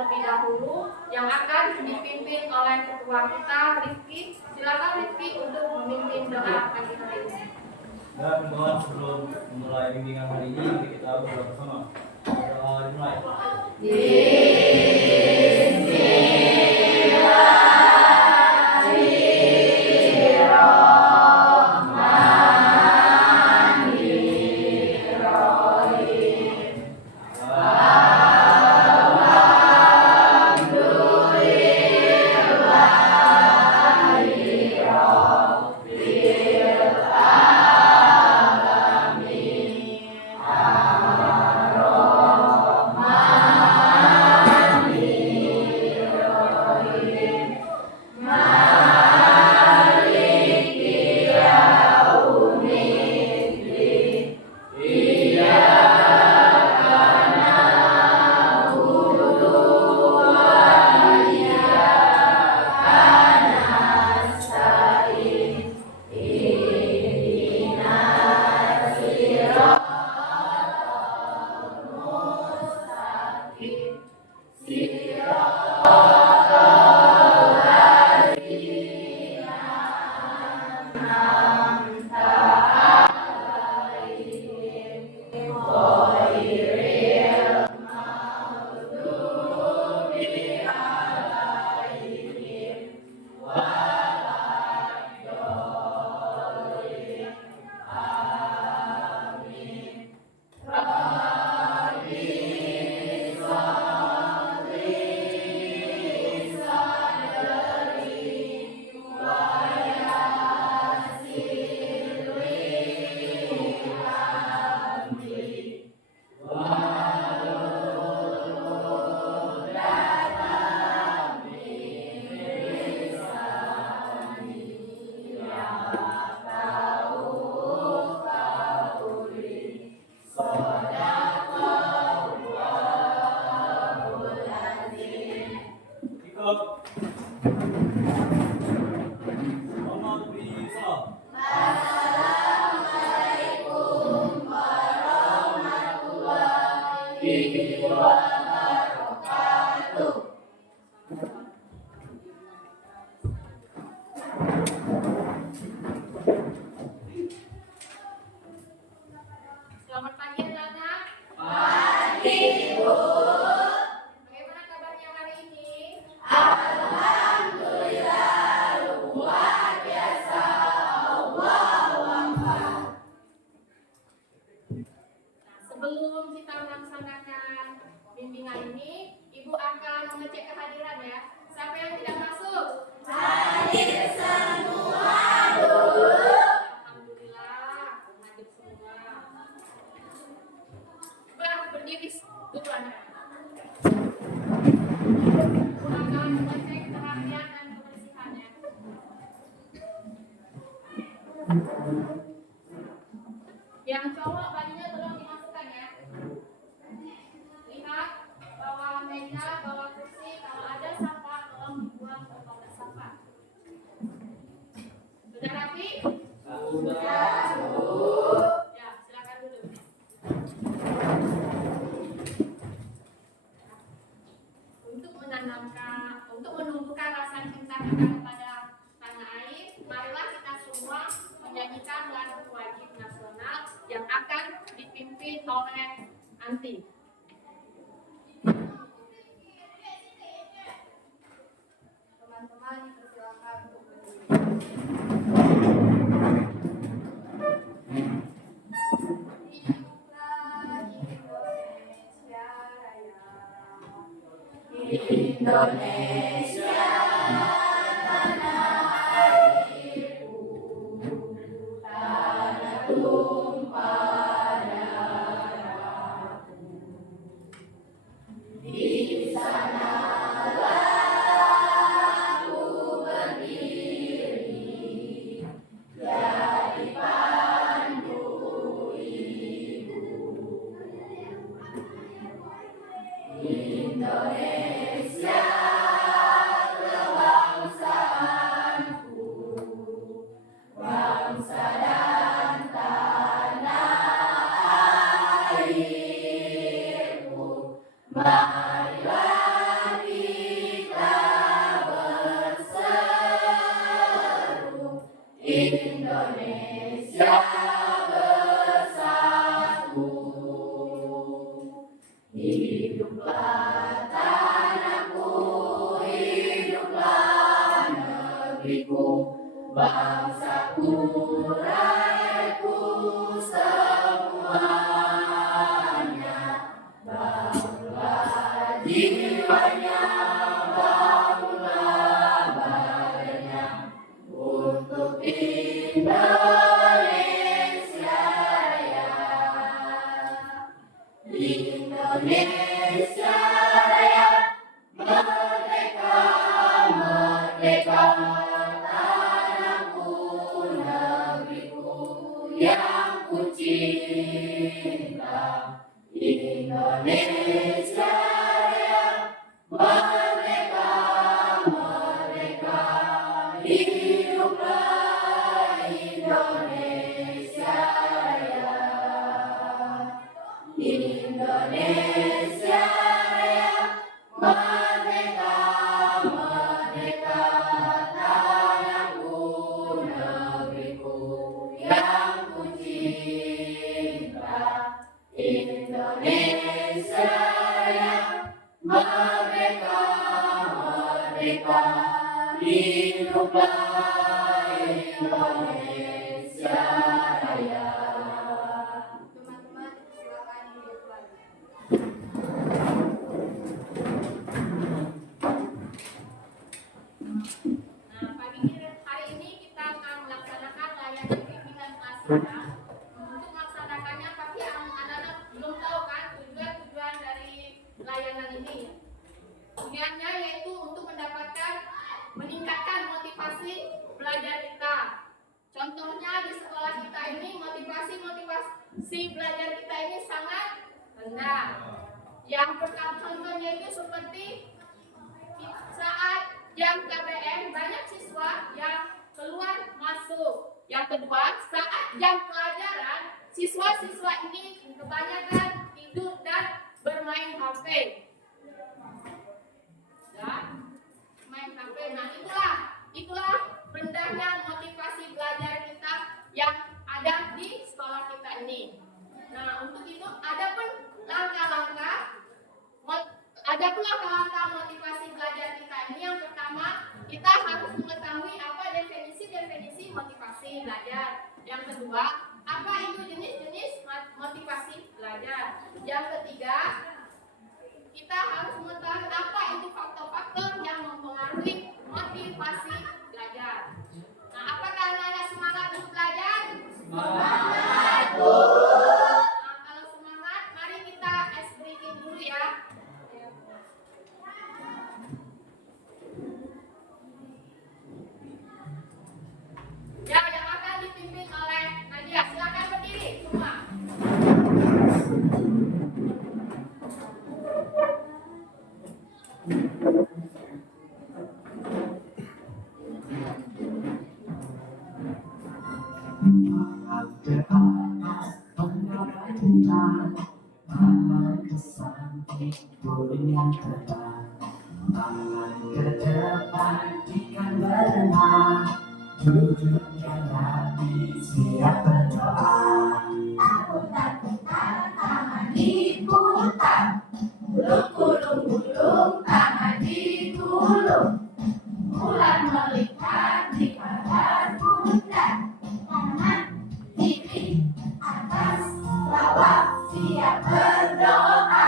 terlebih dahulu yang akan dipimpin oleh ketua kita, Rizky. Silakan Rizky untuk memimpin doa pagi hari ini. Dan mohon sebelum memulai bimbingan hari ini, mari kita berdoa bersama. Doa dimulai. Selamat pagi anak-anak. Pagi, Bu. Bagaimana kabarnya hari ini? Alhamdulillah, luar biasa. Allahu Akbar. Nah, sebelum kita melaksanakan bimbingan ini, Ibu akan mengecek kehadiran ya. Siapa yang tidak masuk? Hadir semua, Bu. Alhamdulillah, hadir semua. Coba berdiri dulu anak-anak. Ibu akan mengecek kerapian dan kebersihannya. Yang cowok bajunya tolong dimasukkan ya. Lihat bawah meja, bawah kursi, kalau ada sampah tolong dibuang ke tempat sampah. Sudah rapi? Sudah, Bu. Ya, silakan duduk. Untuk menumbuhkan rasa cinta kita kepada tanah air, marilah kita semua menyanyikan lagu wajib nasional yang akan dipimpin oleh Anti. Teman-teman dipersilakan untuk berdiri. Indonesia, tanah airku, tanah tumpah darahku. Di sanalah aku berdiri, jadi pandu ibu. Indonesia, terbang negeriku, bangsaku, rakyatku semuanya. Bangunlah jiwanya, bangunlah badannya untuk Indonesia Raya. Indonesia Raya, merdeka, merdeka, tanahku, negeriku yang ku cinta. Indonesia Raya, merdeka, merdeka, hiduplah Indonesia Raya. Indonesia Raya, merdeka, merdeka, tanahku, negeriku yang ku cinta. Indonesia Raya, merdeka, merdeka, hiduplah Indonesia Raya. Teman-teman, silakan duduk lagi. Nah, pagi hari ini kita akan melaksanakan layanan bimbingan kelasnya. Untuk melaksanakannya, pasti anak-anak belum tahu kan tujuan dari layanan ini. Tujuannya yaitu untuk meningkatkan motivasi belajar kita. Contohnya di sekolah kita ini motivasi belajar kita ini sangat rendah. Yang pertama contohnya itu seperti saat jam KBM banyak siswa yang keluar masuk. Yang kedua, saat jam pelajaran siswa-siswa ini kebanyakan tidur dan bermain HP. Dan main HP. Nah, itulah rendahnya motivasi belajar kita yang ada di sekolah kita ini. Nah, untuk itu ada pun langkah-langkah motivasi belajar kita ini. Yang pertama, kita harus mengetahui apa definisi motivasi belajar. Yang kedua, apa itu jenis-jenis motivasi belajar. Yang ketiga, kita harus mengetahui apa itu faktor-faktor yang mempengaruhi motivasi belajar. Nah, apakah anak-anak semangat untuk belajar? Semangat, Bu. Nah, kalau semangat, mari kita ice breaking dulu ya. Ya, yang akan dipimpin oleh Nadia. Silakan berdiri semua. Siap berdoa. Takutan tangan diputar, gulung tangan digulung, bulan melihat di pada pundak, tangan kiri atas bawah siap berdoa.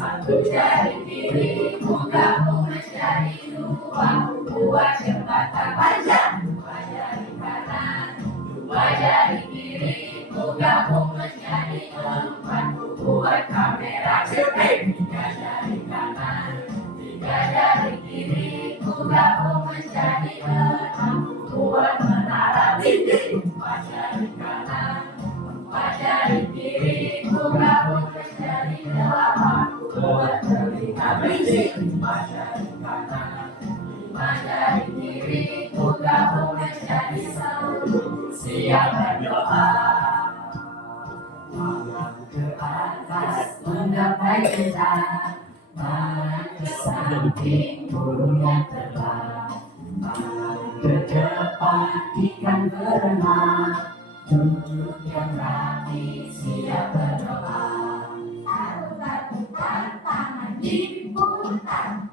Satu jari kiri gabung menjadi dua, buat jembatan panjang. Dua jari kanan, dua jari kiri gabung menjadi empat, buat kamera cepet. Tiga jari kanan, tiga jari kiri gabung menjadi enam, buat menara tinggi. Empat jari kanan, empat jari kiri gabung menjadi delapan, buat telinga berisik. Lima jari kanan, lima jari kiri gabung menjadi 10, siap berdoa. Tangan ke atas menggapai kita, tangan ke samping burung yang terbang, tangan ke depan ikan berenang, duduk yang rapi siap berdoa. Taruh tangan diputar,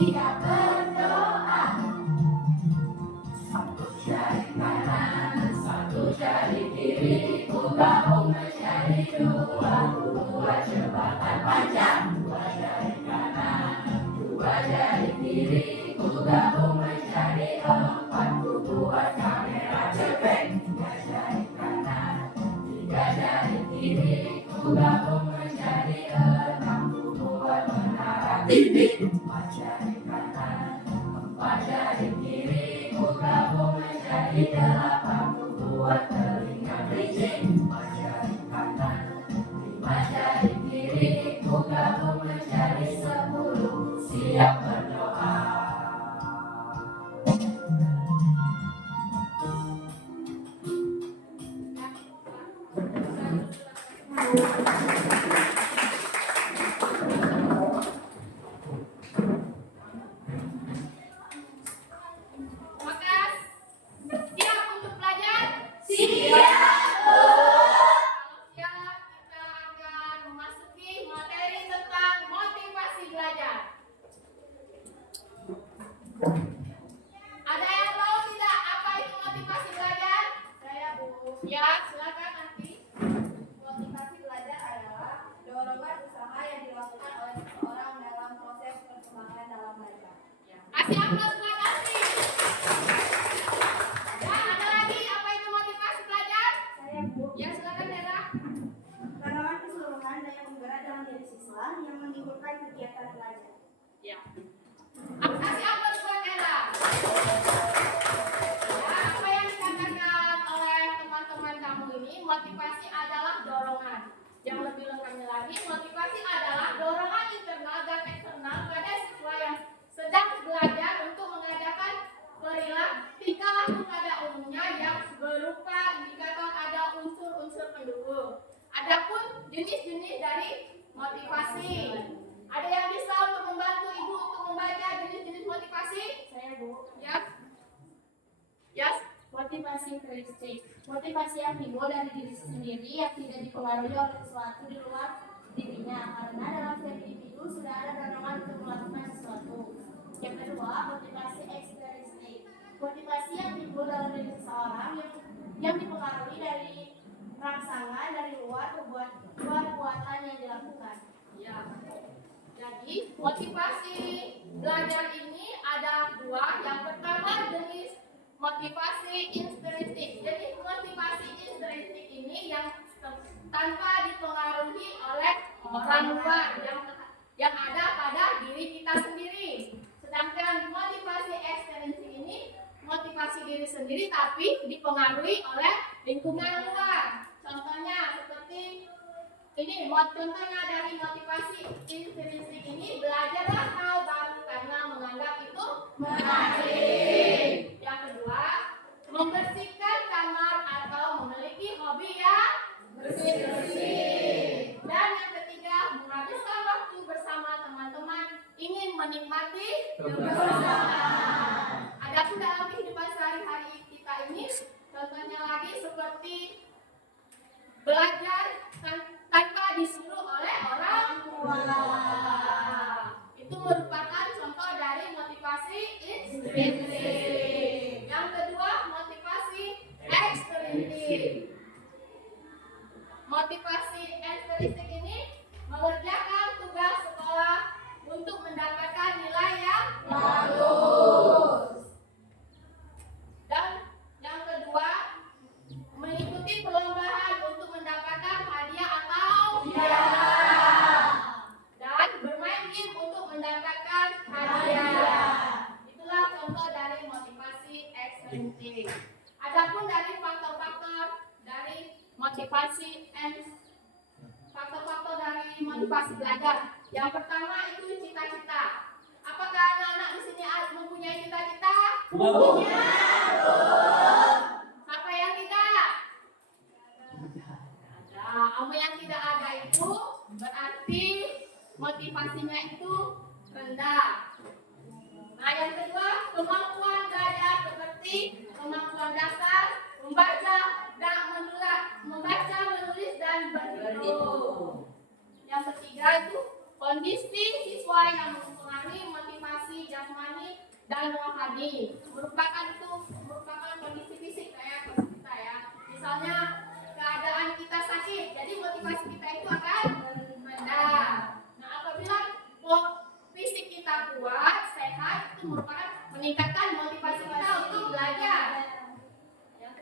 siap berdoa. Satu jari kanan, satu jari kiri, ku gabung menjadi dua, dua jembatan panjang. Dua jari kanan, dua jari kiri, ku gabung menjadi empat, ku buat kamera cepet. Tiga jari kanan, tiga jari kiri, ku gabung menjadi enam, ku buat menara TV. Empat jari kanan, empat jari kiri, ku gabung menjadi delapan, ku buat telinga kelinci. Lima jari kanan, lima jari kiri, ku gabung menjadi 10, siap berdoa. Maka siap untuk belajar? Siap. Siap, kita akan memasuki materi tentang motivasi belajar. Ada yang tahu tidak apa itu motivasi belajar? Saya Bu. Ya, silakan nanti. Motivasi belajar adalah dorongan usaha yang dilakukan oleh seseorang dalam proses perkembangan dalam belajar. Kasih aplaus buat Asri. Ya, ada lagi apa itu motivasi belajar? Saya Bu, Ya, silakan Dera. dorongan keseluruhan daya penggerak dalam diri siswa yang menimbulkan kegiatan belajar. Ya. Kasih aplaus buat Dera. Ya, apa yang dikatakan oleh teman-teman kamu ini, motivasi adalah dorongan. Yang lebih lengkapnya lagi, motivasi adalah dorongan internal dan eksternal pada siswa yang sedang belajar untuk mengadakan perilaku tingkah laku pada umumnya yang berupa indikator ada unsur-unsur pendukung. Adapun jenis-jenis dari motivasi, ada yang bisa untuk membantu ibu untuk membaca jenis-jenis motivasi? Saya Bu, Ya, yes. motivasi intrinsik. Motivasi yang timbul dari diri sendiri yang tidak dipengaruhi oleh sesuatu di luar dirinya karena dalam setiap individu sudah ada dorongan untuk melakukan sesuatu. Yang kedua, motivasi ekstrinsik. Motivasi yang timbul dalam diri seseorang yang dipengaruhi dari rangsangan dari luar perbuatan yang dilakukan. Ya. Jadi motivasi belajar ini ada dua. Yang pertama jenis motivasi intrinsik. Jadi motivasi intrinsik ini yang tanpa dipengaruhi oleh orang luar yang ada pada diri kita sendiri. Sedangkan motivasi ekstrinsik ini motivasi diri sendiri tapi dipengaruhi oleh lingkungan luar. Contohnya seperti ini, contohnya dari motivasi intrinsik ini, belajarlah hal baru karena menganggap itu menarik. Yang kedua, membersihkan kamar atau memiliki hobi yang bersih-bersih. Dan yang ketiga, menghabiskan waktu bersama teman-teman, ingin menikmati kebersamaan. Adapun dalam kehidupan sehari-hari kita ini, contohnya lagi seperti belajar tanpa disuruh oleh orang tua. Itu merupakan contoh dari motivasi intrinsik. Yang kedua, motivasi ekstrinsik. Motivasi ekstrinsik ini mengerjakan tugas sekolah untuk mendapatkan nilai yang bagus. Dan yang kedua, mengikuti perlombaan untuk mendapatkan hadiah atau piala. Dan bermain game untuk mendapatkan hadiah. Itulah contoh dari motivasi ekstrinsik. Adapun dari faktor-faktor dari faktor-faktor dari motivasi belajar. Yang pertama itu cita-cita. Apakah anak-anak di sini mempunyai cita-cita? Punya. Siapa yang tidak? Ada. Apa yang tidak ada itu berarti motivasinya itu rendah. Nah, yang kedua, kemampuan belajar seperti kemampuan dasar, membaca, menulis dan berhitung. Yang ketiga itu kondisi siswa yang mempengaruhi motivasi rohani. Merupakan kondisi fisik kayak kita ya. Misalnya keadaan kita sakit, jadi motivasi kita itu akan rendah. Nah, apabila fisik kita kuat, sehat, itu merupakan meningkatkan motivasi kita untuk belajar. Yang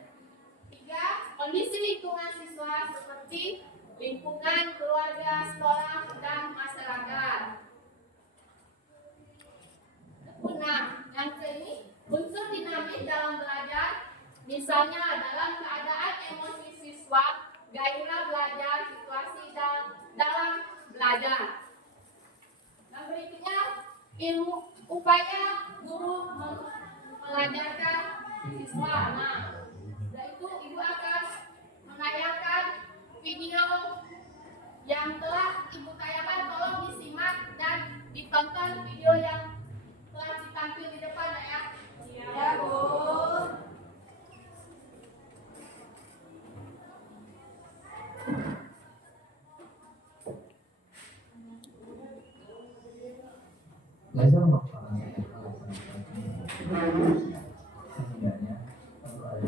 ketiga, kondisi lingkungan siswa seperti lingkungan keluarga, sekolah, dan masyarakat. Nah, yang ini unsur dinamis dalam belajar, misalnya dalam keadaan emosi siswa, gairah belajar, situasi dalam belajar. Dan berikutnya, upaya guru mengajarkan siswa. Nah, yaitu ibu akan menayangkan video yang telah ibu tayangkan, tolong disimak dan ditonton video yang telah ditampil di depan ya. Ya, Bu. Belajar merupakan satu hal yang sangat penting. Setidaknya perlu ada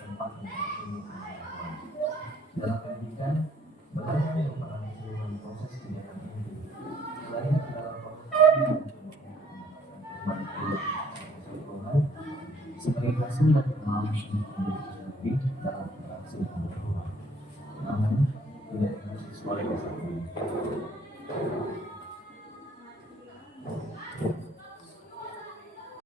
tempat untuk dalam pendidikan, belajar merupakan seluruh proses kegiatan individu. Belajar adalah proses yang sebagai hasil dari kemampuan individu dalam interaksi dengan lingkungan. Namun, tidak dengan siswa yang